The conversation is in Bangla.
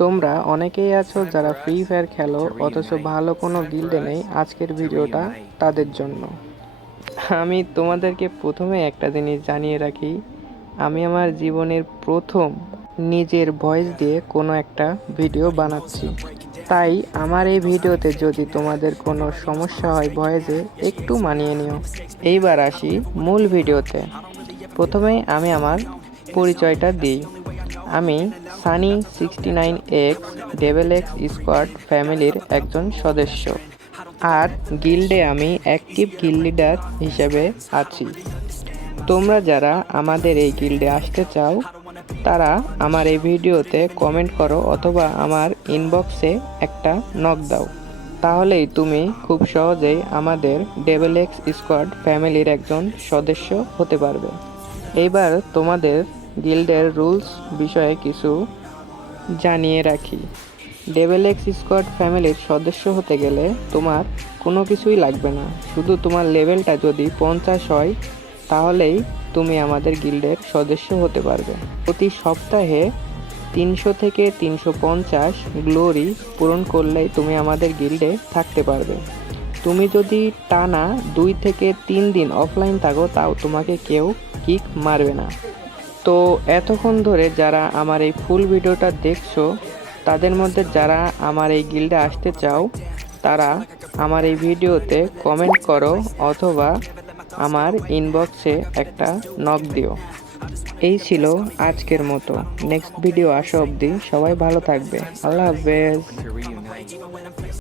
তোমরা অনেকেই আছো যারা ফ্রি ফায়ার খেলো অথচ ভালো কোনো গিল্ডে নেই। আজকের ভিডিওটা তাদের জন্য। আমি তোমাদেরকে প্রথমে একটা জিনিস জানিয়ে রাখি, আমি আমার জীবনের প্রথম নিজের ভয়েস দিয়ে কোনো একটা ভিডিও বানাচ্ছি। তাই আমার এই ভিডিওতে যদি তোমাদের কোনো সমস্যা হয় ভয়েসে, একটু মানিয়ে নিও। এইবার আসি মূল ভিডিওতে। প্রথমেই আমি আমার পরিচয়টা দিই। আমি Sunny 69X devil x squad ফ্যামিলির একজন সদস্য, আর গিল্ডে আমি অ্যাক্টিভ গিল্ড লিডার হিসেবে আছি। তোমরা যারা আমাদের এই গিল্ডে আসতে চাও তারা আমার এই ভিডিওতে কমেন্ট করো অথবা আমার ইনবক্সে একটা নক দাও, তাহলেই তুমি খুব সহজেই আমাদের ডেভেল এক্স স্কোয়াড ফ্যামিলির একজন সদস্য হতে পারবে। এইবার তোমাদের গিল্ডের রুলস বিষয়ে কিছু জানিয়ে রাখি। ডেভেল এক্স স্কোয়াড ফ্যামিলির সদস্য হতে গেলে তোমার কোনো কিছুই লাগবে না, শুধু তোমার লেভেলটা যদি 50 হয় তাহলেই তুমি আমাদের গিল্ডের সদস্য হতে পারবে। প্রতি সপ্তাহে 300 থেকে 350 গ্লোরি পূরণ করলেই তুমি আমাদের গিল্ডে থাকতে পারবে। তুমি যদি টানা 2 থেকে 3 দিন অফলাইন থাকো তাও তোমাকে কেউ কিক মারবে না। তো এতক্ষণ ধরে যারা আমার এই ফুল ভিডিওটা দেখছো, তাদের মধ্যে যারা আমার এই গিল্ডে আসতে চাও তারা আমার এই ভিডিওতে কমেন্ট করো অথবা আমার ইনবক্সে একটা নক দিও। এই ছিল আজকের মতো। নেক্সট ভিডিও আসা অবধি সবাই ভালো থাকবে। আল্লাহ হাফেজ।